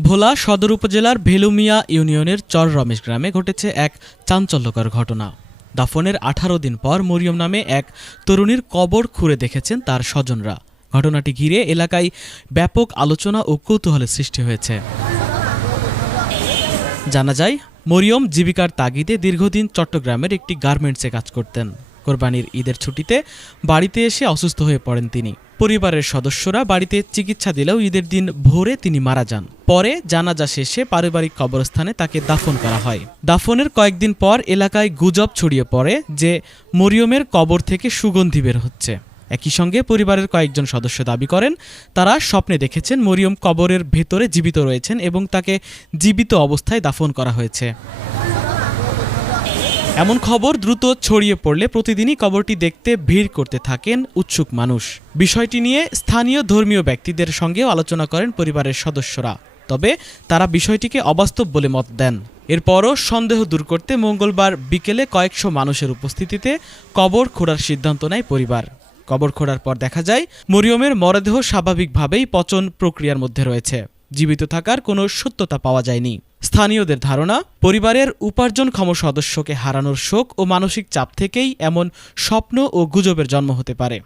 ভোলা সদর উপজেলার ভেলুমিয়া ইউনিয়নের চর রমেশ গ্রামে ঘটেছে এক চাঞ্চল্যকর ঘটনা। দাফনের 18 দিন পর মরিয়ম নামে এক তরুণীর কবর খুঁড়ে দেখেছেন তার স্বজনরা। ঘটনাটি ঘিরে এলাকায় ব্যাপক আলোচনা ও কৌতূহলের সৃষ্টি হয়েছে। জানা যায়, মরিয়ম জীবিকার তাগিদে দীর্ঘদিন চট্টগ্রামের একটি গার্মেন্টসে কাজ করতেন। কোরবানির ঈদের ছুটিতে বাড়িতে এসে অসুস্থ হয়ে পড়েন তিনি। পরিবারের সদস্যরা বাড়িতে চিকিৎসা দিলেও ঈদের দিন ভোরে তিনি মারা যান। পরে জানাজা শেষে পারিবারিক কবরস্থানে তাকে দাফন করা হয়। দাফনের কয়েকদিন পর এলাকায় গুজব ছড়িয়ে পড়ে যে মরিয়মের কবর থেকে সুগন্ধি বের হচ্ছে। একই সঙ্গে পরিবারের কয়েকজন সদস্য দাবি করেন তারা স্বপ্নে দেখেছেন মরিয়ম কবরের ভেতরে জীবিত রয়েছেন এবং তাকে জীবিত অবস্থায় দাফন করা হয়েছে। এমন খবর দ্রুত ছড়িয়ে পড়লে প্রতিদিনই কবরটি দেখতে ভিড় করতে থাকেন উৎসুক মানুষ। বিষয়টি নিয়ে স্থানীয় ধর্মীয় ব্যক্তিদের সঙ্গেও আলোচনা করেন পরিবারের সদস্যরা, তবে তারা বিষয়টিকে অবাস্তব বলে মত দেন। এরপরও সন্দেহ দূর করতে মঙ্গলবার বিকেলে কয়েকশো মানুষের উপস্থিতিতে কবর খোঁড়ার সিদ্ধান্ত নেয় পরিবার। কবর খোঁড়ার পর দেখা যায় মরিয়মের মরদেহ স্বাভাবিকভাবেই পচন প্রক্রিয়ার মধ্যে রয়েছে। জীবিত থাকার কোনো সত্যতা পাওয়া যায়নি। স্থানীয়দের ধারণা, পরিবারের উপার্জনক্ষম সদস্যকে হারানোর শোক ও মানসিক চাপ থেকেই এমন স্বপ্ন ও গুজবের জন্ম হতে পারে।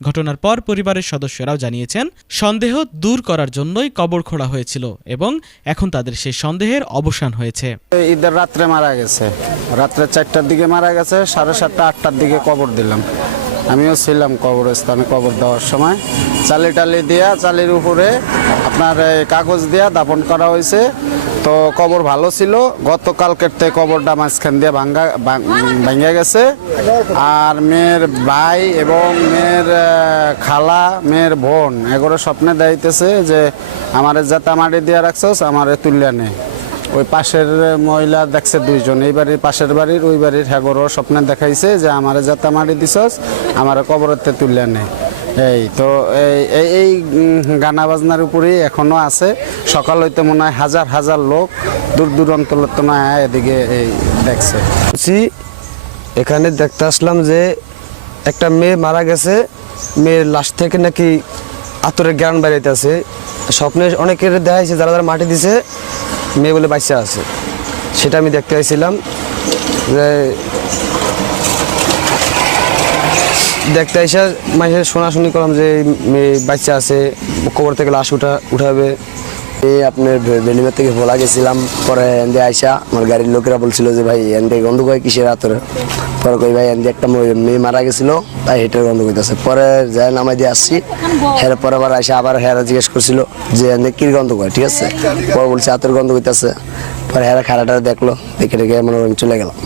ঘটনার পর পরিবারের সদস্যরাও জানিয়েছেন সন্দেহ দূর করার জন্যই কবর খোঁড়া হয়েছিল এবং এখন তাদের সেই সন্দেহের অবসান হয়েছে। ঈদের রাত্রে মারা গেছে, রাত্রে 4টার দিকে মারা গেছে, 7:30 8টার দিকে কবর দিলাম। আমিও ছিলাম কবরস্থানে কবর দেওয়ার সময়। চালি দিয়া চালির উপরে আপনার কাগজ দিয়া দাফন করা হয়েছে। তো কবর ভালো ছিল, গতকালকের থেকে কবরটা মাঝখান দিয়ে ভাঙ্গা গেছে। আর মেয়ের ভাই এবং মেয়ের খালা, মেয়ের বোন এগুলো স্বপ্নে দেখাইতেছে যে আমারে যাতে মাটি দিয়ে রাখছস, আমারে তুলিয়া নেই। ওই পাশের মহিলা দেখছে 2 জন, এই বাড়ির পাশের বাড়ির ওই বাড়ির হ্যাগরও স্বপ্নে দেখাইছে যে আমারে যাতে মাটি দিছস, আমার কবরতে তুলিয়া নেই। এই তো এই গানা বাজনার উপরেই এখনো আছে। সকাল হইতে মনে হয় হাজার হাজার লোক দূর দূরান্ত এদিকে দেখছে। এখানে দেখতে আসলাম যে একটা মেয়ে মারা গেছে, মেয়ের লাশ থেকে নাকি আতরের জ্ঞান বেড়াইতেছে। স্বপ্নে অনেকের দেখাইছে যারা যারা মাটি দিছে মেয়ে বলে বাচ্চা আছে, সেটা আমি দেখতে চাইছিলাম। দেখতে আইসা মাঝে শোনাশুনি করলাম যে মেয়ে বাচ্চা আছে, কবর থেকে লাশ উঠাবে। আপনার বেলিমের থেকে ভোলা গেছিলাম, পরে এনদে আইসা আমার গাড়ির লোকেরা বলছিল যে ভাই এনদে গন্ধ কয় কিসের আতরে। পরে কই ভাই এনদে একটা মেয়ে মারা গেছিল, তাই হেঁটে গন্ধ করতেছে। পরে যাই নামাই দিয়ে আসছি, হের পরে আবার আইসা আবার হেরা জিজ্ঞেস করছিল যে এনদে কির গন্ধ কয়, ঠিক আছে। পরে বলছে আতর গন্ধ করতেছে। পরে হেরা খারাটা দেখলো, দেখে রেখে মনে চলে গেলাম।